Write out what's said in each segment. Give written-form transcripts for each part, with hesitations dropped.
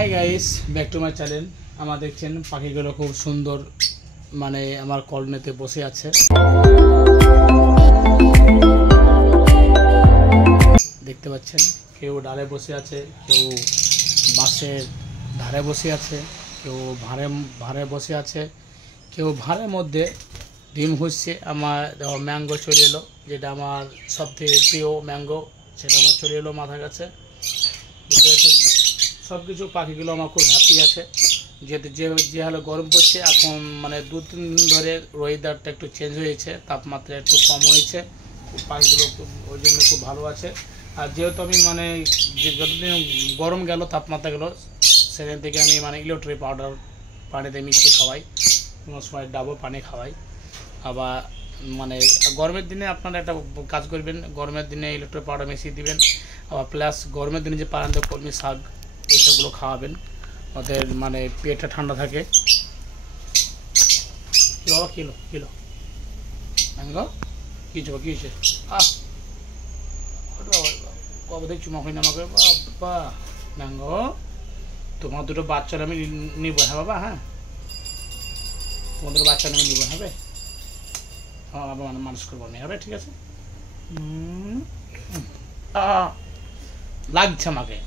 Hi guys, back to my channel. আমার দেখছেন পাখিগুলো খুব সুন্দর মানে আমার কর্নেতে বসে আছে। দেখতে পাচ্ছেন, কেউ ডালে বসে আছে, কেউ বাঁশের ধারে বসে আছে, কেউ ভাড়ে বসে আছে, কেউ ভাড়ের মধ্যে ডিম হচ্ছে। আমার ম্যাঙ্গো চলে এলো, যেটা আমার সবথেকে প্রিয় ম্যাঙ্গো, সেটা আমার চলে এলো মাথার কাছে। বুঝতে পারছেন, সব কিছু পাখিগুলো আমার খুব হ্যাপি আছে। যে হালে গরম পড়ছে এখন, মানে 2-3 দিন ধরে ওয়েদারটা একটু চেঞ্জ হয়েছে, তাপমাত্রা একটু কম হয়েছে, পাখিগুলো ওই জন্য খুব ভালো আছে। আর যেহেতু আমি মানে যে যতদিন গরম গেল, তাপমাত্রা গেল, সেখান থেকে আমি মানে ইলেকট্রিক পাউডার পানিতে মিশিয়ে খাওয়াই, কোনো সময় ডাবল পানি খাওয়াই। আবার মানে গরমের দিনে আপনারা একটা কাজ করবেন, গরমের দিনে ইলেকট্রিক পাউডার মিশিয়ে দিবেন। আবার প্লাস গরমের দিনে যে পারেন কলমি শাক এইসবগুলো খাওয়াবেন, ওদের মানে পেটটা ঠান্ডা থাকে। বাবা কিলো কিলো ম্যাঙ্গো কী হয়েছে? বাবা দেখছি মাখি না আমাকে। বাবা ম্যাঙ্গো, তোমার দুটো বাচ্চারা আমি নিব। হ্যাঁ বাবা, হ্যাঁ তোমার দুটো বাচ্চা আমি নিব। হবে হ্যাঁ বাবা, মানে মানুষ করবো না, হবে ঠিক আছে। লাগছে আমাকে।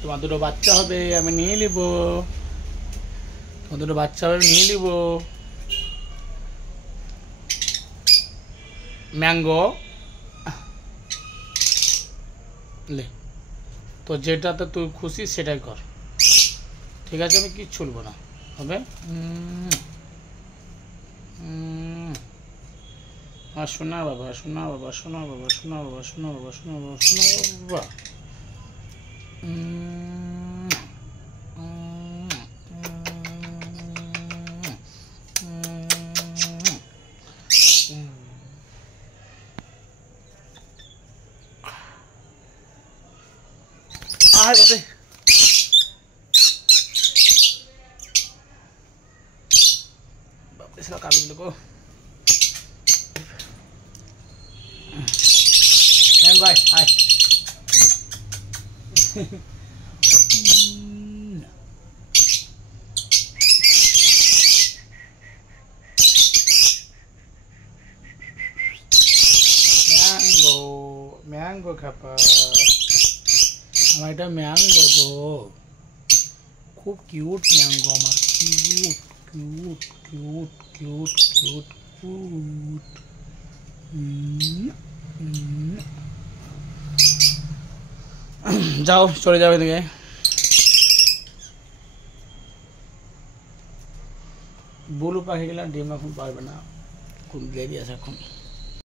তোমার দুটো বাচ্চা হবে, আমি নিয়ে নিব। তোমার দুটো বাচ্চা হবে, আমি নিয়ে নিব। ম্যাঙ্গো লে, তো যেটাতে তুই খুশি সেটাই কর, ঠিক আছে? আমি কিচ্ছু বলবো না, হবে? শোনা বাবা, শোনা বাবা, শোনা বাবা, শোনা বাবা, শোনা বাবা, শোনা বাবা, শোনা বাবা। আয় বাপে, বাপরে সেটা কাবি দিল গো। ম্যাঙ্গো আয় আয়। ম্যাঙ্গো ম্যাঙ্গো খাপা, আমার এটা ম্যাঙ্গো গো, খুব কিউট ম্যাঙ্গো আমার, cute cute cute cute cute cute. যাও, চলে যাও এদিকে। বুলু পাখি গেলাম, ডিম এখন পারবে না, খুব দেরি আছে এখন।